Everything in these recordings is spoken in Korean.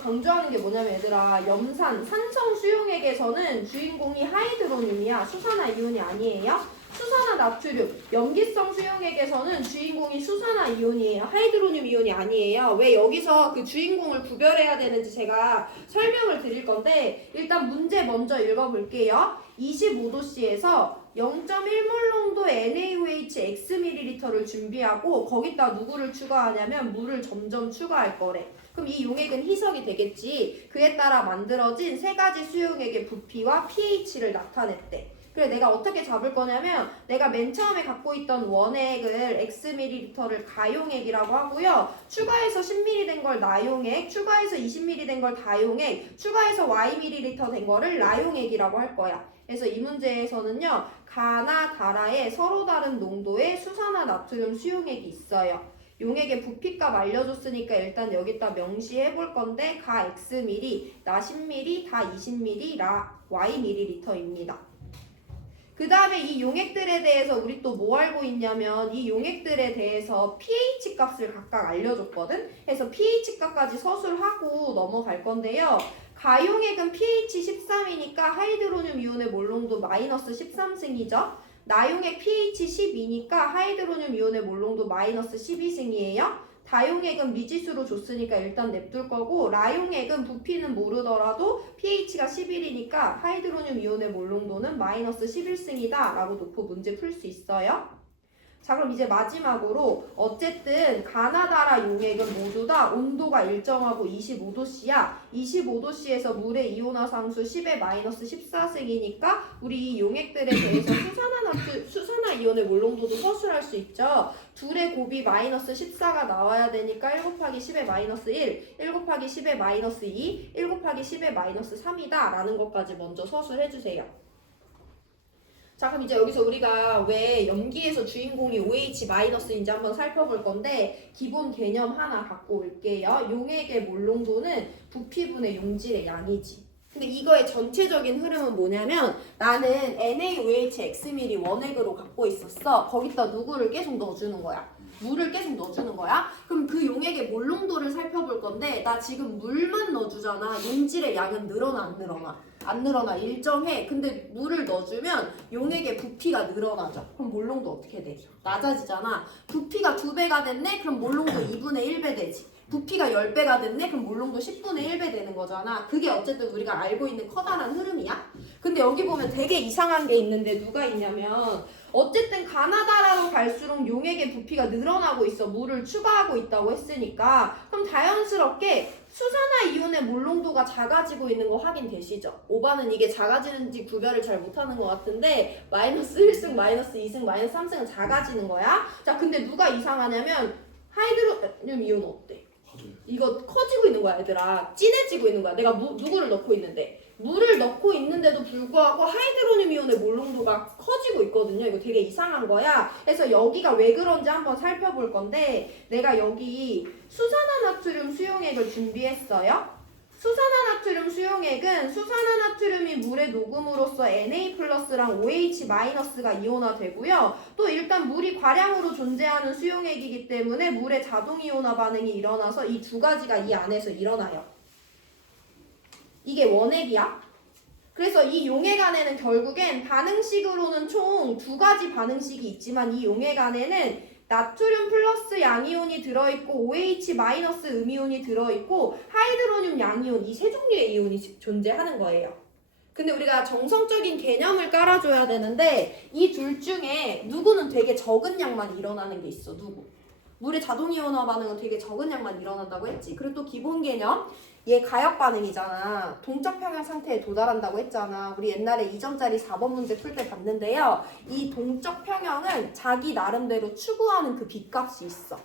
강조하는 게 뭐냐면 얘들아 염산 산성 수용액에서는 주인공이 하이드로늄이야. 수산화 이온이 아니에요 수산화 나트륨 염기성 수용액에서는 주인공이 수산화 이온이에요 하이드로늄 이온이 아니에요 왜 여기서 그 주인공을 구별해야 되는지 제가 설명을 드릴 건데 일단 문제 먼저 읽어볼게요 25도씨에서 0.1몰 농도 NaOH Xml를 준비하고 거기다 누구를 추가하냐면 물을 점점 추가할 거래 그럼 이 용액은 희석이 되겠지. 그에 따라 만들어진 세 가지 수용액의 부피와 pH를 나타냈대. 그래 내가 어떻게 잡을 거냐면 내가 맨 처음에 갖고 있던 원액을 xml를 가용액이라고 하고요. 추가해서 10ml 된 걸 나용액, 추가해서 20ml 된 걸 다용액, 추가해서 yml 된 거를 나용액이라고 할 거야. 그래서 이 문제에서는요. 가나 다라에 서로 다른 농도의 수산화 나트륨 수용액이 있어요. 용액의 부피값 알려줬으니까 일단 여기다 명시해 볼 건데 가 xml, 나 10ml, 다 20ml, 라 yml입니다. 그 다음에 이 용액들에 대해서 우리 또 뭐 알고 있냐면 이 용액들에 대해서 pH 값을 각각 알려줬거든. 그래서 pH 값까지 서술하고 넘어갈 건데요. 가용액은 pH 13이니까 하이드로늄 이온의 몰농도 마이너스 13승이죠. 나용액 pH 12니까 하이드로늄 이온의 몰농도 마이너스 12승이에요. 다용액은 미지수로 줬으니까 일단 냅둘 거고 라용액은 부피는 모르더라도 pH가 11이니까 하이드로늄 이온의 몰농도는 마이너스 11승이다 라고 놓고 문제 풀 수 있어요. 자 그럼 이제 마지막으로 어쨌든 가나다라 용액은 모두 다 온도가 일정하고 25도씨야. 25도씨에서 물의 이온화 상수 10의 마이너스 14승이니까 우리 이 용액들에 대해서 수산화나트, 수산화 이온의 몰농도도 서술할 수 있죠. 둘의 곱이 마이너스 14가 나와야 되니까 1 곱하기 10의 마이너스 1 1 곱하기 10의 마이너스 2 1 곱하기 10의 마이너스 3이다 라는 것까지 먼저 서술해주세요 자 그럼 이제 여기서 우리가 왜 염기에서 주인공이 OH-인지 한번 살펴볼 건데 기본 개념 하나 갖고 올게요. 용액의 몰농도는 부피분의 용질의 양이지. 근데 이거의 전체적인 흐름은 뭐냐면 나는 NaOH Xml 원액으로 갖고 있었어. 거기다 누구를 계속 넣어주는 거야. 물을 계속 넣어주는 거야. 그럼 그 용액의 몰농도를 살펴볼 건데 나 지금 물만 넣어주잖아. 용질의 양은 늘어나 안 늘어나? 안 늘어나 일정해. 근데 물을 넣어주면 용액의 부피가 늘어나죠. 그럼 몰농도 어떻게 돼? 낮아지잖아. 부피가 두 배가 됐네? 그럼 몰농도 2분의 1배 되지. 부피가 10배가 됐네? 그럼 몰농도 10분의 1배 되는 거잖아. 그게 어쨌든 우리가 알고 있는 커다란 흐름이야. 근데 여기 보면 되게 이상한 게 있는데 누가 있냐면 어쨌든 가나다라로 갈수록 용액의 부피가 늘어나고 있어. 물을 추가하고 있다고 했으니까. 그럼 자연스럽게 수산화 이온의 몰농도가 작아지고 있는 거 확인되시죠? 오바는 이게 작아지는지 구별을 잘 못하는 것 같은데 마이너스 1승, 마이너스 2승, 마이너스 3승은 작아지는 거야. 자, 근데 누가 이상하냐면 하이드로늄 이온 어때? 이거 커지고 있는 거야, 얘들아. 진해지고 있는 거야. 내가 무, 누구를 넣고 있는데. 물을 넣고 있는데도 불구하고 하이드로늄 이온의 몰농도가 커지고 있거든요. 이거 되게 이상한 거야. 그래서 여기가 왜 그런지 한번 살펴볼 건데 내가 여기 수산화나트륨 수용액을 준비했어요. 수산화나트륨 수용액은 수산화나트륨이 물에 녹음으로써 Na 플러스랑 OH 마이너스가 이온화되고요. 또 일단 물이 과량으로 존재하는 수용액이기 때문에 물의 자동 이온화 반응이 일어나서 이 두 가지가 이 안에서 일어나요. 이게 원액이야. 그래서 이 용액 안에는 결국엔 반응식으로는 총 두 가지 반응식이 있지만 이 용액 안에는 나트륨 플러스 양이온이 들어있고 OH 마이너스 음이온이 들어있고 하이드로늄 양이온 이 세 종류의 이온이 존재하는 거예요. 근데 우리가 정성적인 개념을 깔아줘야 되는데 이 둘 중에 누구는 되게 적은 양만 일어나는 게 있어. 누구? 물의 자동 이온화 반응은 되게 적은 양만 일어난다고 했지. 그리고 또 기본 개념 얘 가역 반응이잖아. 동적 평형 상태에 도달한다고 했잖아. 우리 옛날에 2점짜리 4번 문제 풀 때 봤는데요. 이 동적 평형은 자기 나름대로 추구하는 그 빛값이 있어.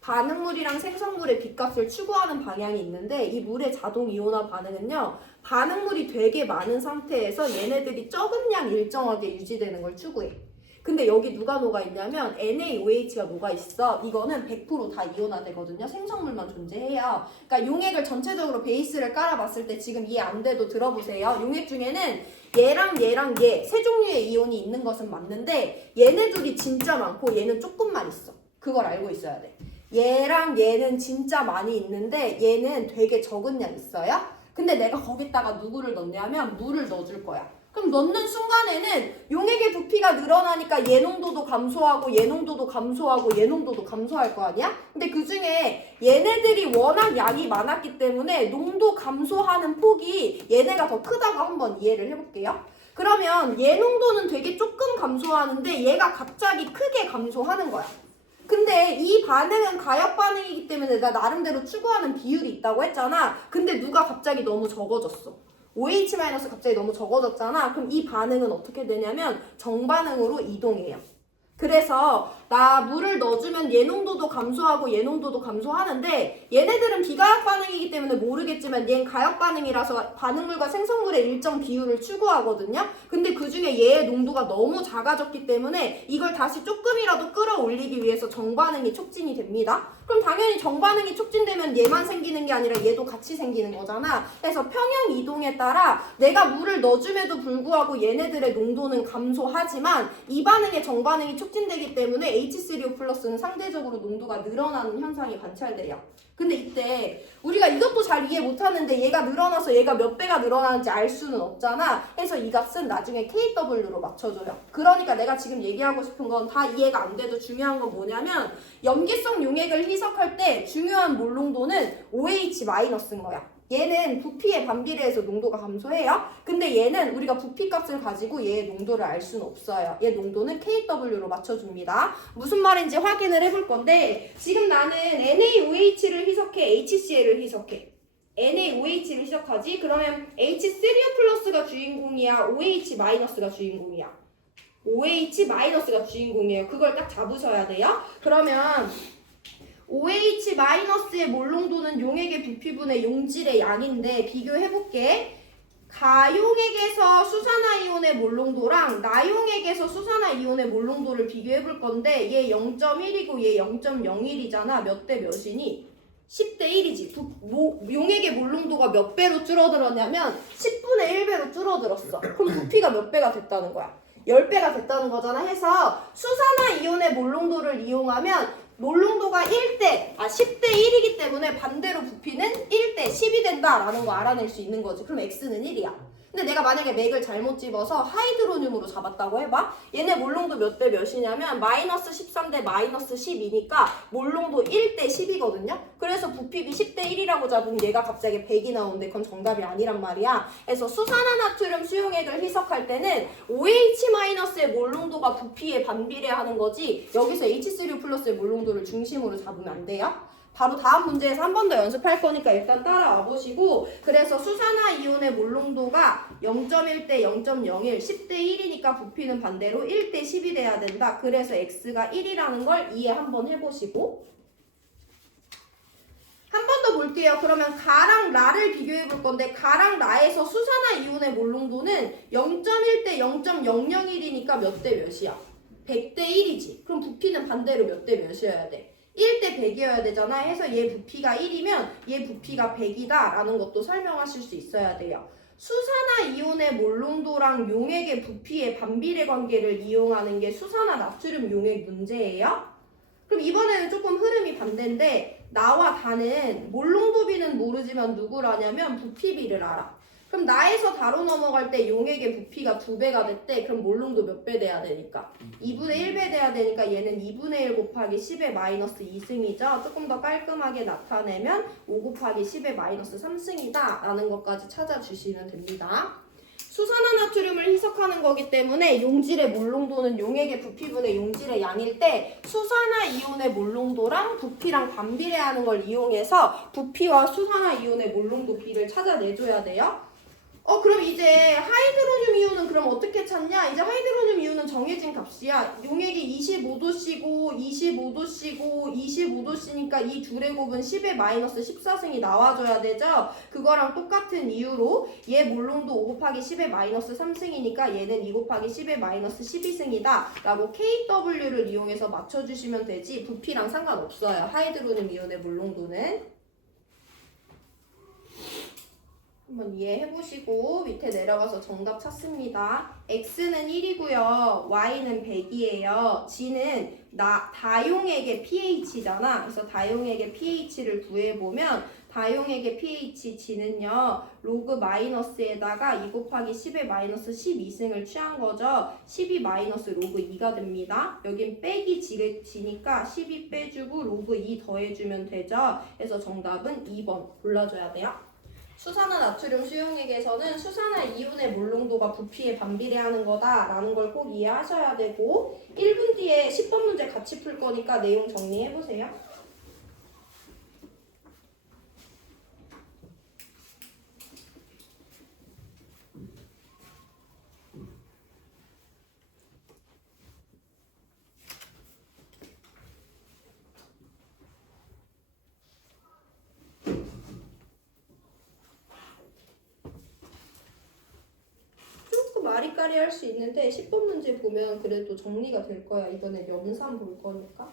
반응물이랑 생성물의 빛값을 추구하는 방향이 있는데 이 물의 자동 이온화 반응은요. 반응물이 되게 많은 상태에서 얘네들이 적은 양 일정하게 유지되는 걸 추구해. 근데 여기 누가 녹아 있냐면 NaOH가 녹아 있어. 이거는 100%다 이온화되거든요. 생성물만 존재해요. 그러니까 용액을 전체적으로 베이스를 깔아봤을 때 지금 이해 안 돼도 들어보세요. 용액 중에는 얘랑 얘랑 얘 세 종류의 이온이 있는 것은 맞는데 얘네 둘이 진짜 많고 얘는 조금만 있어. 그걸 알고 있어야 돼. 얘랑 얘는 진짜 많이 있는데 얘는 되게 적은 양 있어요. 근데 내가 거기다가 누구를 넣냐면 물을 넣어줄 거야. 그럼 넣는 순간에는 용액의 부피가 늘어나니까 얘 농도도 감소하고 얘 농도도 감소하고 얘 농도도 감소할 거 아니야? 근데 그 중에 얘네들이 워낙 양이 많았기 때문에 농도 감소하는 폭이 얘네가 더 크다고 한번 이해를 해볼게요. 그러면 얘 농도는 되게 조금 감소하는데 얘가 갑자기 크게 감소하는 거야. 근데 이 반응은 가역 반응이기 때문에 내가 나름대로 추구하는 비율이 있다고 했잖아. 근데 누가 갑자기 너무 적어졌어. OH- 갑자기 너무 적어졌잖아. 그럼 이 반응은 어떻게 되냐면 정반응으로 이동해요. 그래서 나 물을 넣어주면 얘 농도도 감소하고 얘 농도도 감소하는데 얘네들은 비가역 반응이기 때문에 모르겠지만 얘는 가역 반응이라서 반응물과 생성물의 일정 비율을 추구하거든요. 근데 그 중에 얘의 농도가 너무 작아졌기 때문에 이걸 다시 조금이라도 끌어올리기 위해서 정반응이 촉진이 됩니다. 그럼 당연히 정반응이 촉진되면 얘만 생기는 게 아니라 얘도 같이 생기는 거잖아. 그래서 평형 이동에 따라 내가 물을 넣어줌에도 불구하고 얘네들의 농도는 감소하지만 이 반응에 정반응이 촉 진되기 때문에 H3O 플러스는 상대적으로 농도가 늘어나는 현상이 관찰돼요. 근데 이때 우리가 이것도 잘 이해 못하는데 얘가 늘어나서 얘가 몇 배가 늘어나는지 알 수는 없잖아. 해서 이 값은 나중에 KW로 맞춰줘요. 그러니까 내가 지금 얘기하고 싶은 건 다 이해가 안 돼도 중요한 건 뭐냐면 염기성 용액을 희석할 때 중요한 몰농도는 OH-인 거야. 얘는 부피에 반비례해서 농도가 감소해요. 근데 얘는 우리가 부피 값을 가지고 얘의 농도를 알 수는 없어요. 얘 농도는 KW로 맞춰줍니다. 무슨 말인지 확인을 해볼 건데 지금 나는 NaOH를 희석해, HCl을 희석해. NaOH를 희석하지? 그러면 H3O 플러스가 주인공이야, OH-가 주인공이야. OH-가 주인공이에요. 그걸 딱 잡으셔야 돼요. 그러면 OH-의 몰농도는 용액의 부피분의 용질의 양인데 비교해볼게. 가용액에서 수산화이온의 몰농도랑 나용액에서 수산화이온의 몰농도를 비교해볼 건데 얘 0.1이고 얘 0.01이잖아. 몇 대 몇이니? 10대 1이지. 부, 모, 용액의 몰농도가 몇 배로 줄어들었냐면 10분의 1배로 줄어들었어. 그럼 부피가 몇 배가 됐다는 거야? 10배가 됐다는 거잖아. 해서 수산화이온의 몰농도를 이용하면 몰농도가 1대, 아 10대 1이기 때문에 반대로 부피는 1대 10이 된다라는 거 알아낼 수 있는 거지. 그럼 X는 1이야. 근데 내가 만약에 맥을 잘못 집어서 하이드로늄으로 잡았다고 해봐. 얘네 몰농도 몇 대 몇이냐면 마이너스 13 대 마이너스 12니까 몰농도 1 대 10이거든요. 그래서 부피비 10대 1이라고 잡으면 얘가 갑자기 100이 나오는데 그건 정답이 아니란 말이야. 그래서 수산화나트륨 수용액을 희석할 때는 OH-의 몰농도가 부피에 반비례하는 거지 여기서 H3O 플러스의 몰농도를 중심으로 잡으면 안 돼요. 바로 다음 문제에서 한 번 더 연습할 거니까 일단 따라와 보시고 그래서 수산화 이온의 몰농도가 0.1 대 0.01 10대 1이니까 부피는 반대로 1 대 10이 돼야 된다. 그래서 x가 1이라는 걸 이해 한번 해보시고 한 번 더 볼게요. 그러면 가랑 라를 비교해 볼 건데 가랑 라에서 수산화 이온의 몰농도는 0.1 대 0.001이니까 몇 대 몇이야? 100대 1이지. 그럼 부피는 반대로 몇 대 몇이어야 돼? 1대 100이어야 되잖아. 해서 얘 부피가 1이면 얘 부피가 100이다 라는 것도 설명하실 수 있어야 돼요. 수산화 이온의 몰농도랑 용액의 부피의 반비례 관계를 이용하는 게 수산화 나트륨 용액 문제예요. 그럼 이번에는 조금 흐름이 반대인데 나와 다는 몰농도비는 모르지만 누구라냐면 부피비를 알아. 그럼 나에서 다로 넘어갈 때 용액의 부피가 두 배가 됐대. 그럼 몰롱도 몇 배 돼야 되니까? 2분의 1배 돼야 되니까 얘는 2분의 1 곱하기 10의 마이너스 2승이죠. 조금 더 깔끔하게 나타내면 5 곱하기 10의 마이너스 3승이다. 라는 것까지 찾아주시면 됩니다. 수산화나트륨을 희석하는 거기 때문에 용질의 몰농도는 용액의 부피분의 용질의 양일 때 수산화 이온의 몰농도랑 부피랑 반비례하는 걸 이용해서 부피와 수산화 이온의 몰농도 비를 찾아내줘야 돼요. 어 그럼 이제 하이드로늄 이온은 그럼 어떻게 찾냐? 이제 하이드로늄 이온은 정해진 값이야. 용액이 25도씨고 25도씨고 25도씨니까 이 둘의 곱은 10의 마이너스 14승이 나와줘야 되죠? 그거랑 똑같은 이유로 얘 몰롱도 5 곱하기 10의 마이너스 3승이니까 얘는 2 곱하기 10의 마이너스 12승이다 라고 KW를 이용해서 맞춰주시면 되지 부피랑 상관없어요. 하이드로늄 이온의 몰롱도는 한번 이해해 보시고 밑에 내려가서 정답 찾습니다. x는 1이고요. y는 100이에요. g는 나 다용액의 pH잖아. 그래서 다용액의 pH를 구해 보면 다용액의 pH g는요. 로그 마이너스에다가 2 곱하기 10의 마이너스 12승을 취한 거죠. 12 마이너스 로그 2가 됩니다. 여긴 빼기 지- 지니까 12 빼주고 로그 2 더해주면 되죠. 그래서 정답은 2번 골라줘야 돼요. 수산화 나트륨 수용액에서는 수산화 이온의 몰농도가 부피에 반비례하는 거다라는 걸 꼭 이해하셔야 되고 1분 뒤에 10번 문제 같이 풀 거니까 내용 정리해 보세요. 조금 아리까리 할 수 있는데 10번 문제 보면 그래도 정리가 될 거야. 이번에 염산 볼 거니까.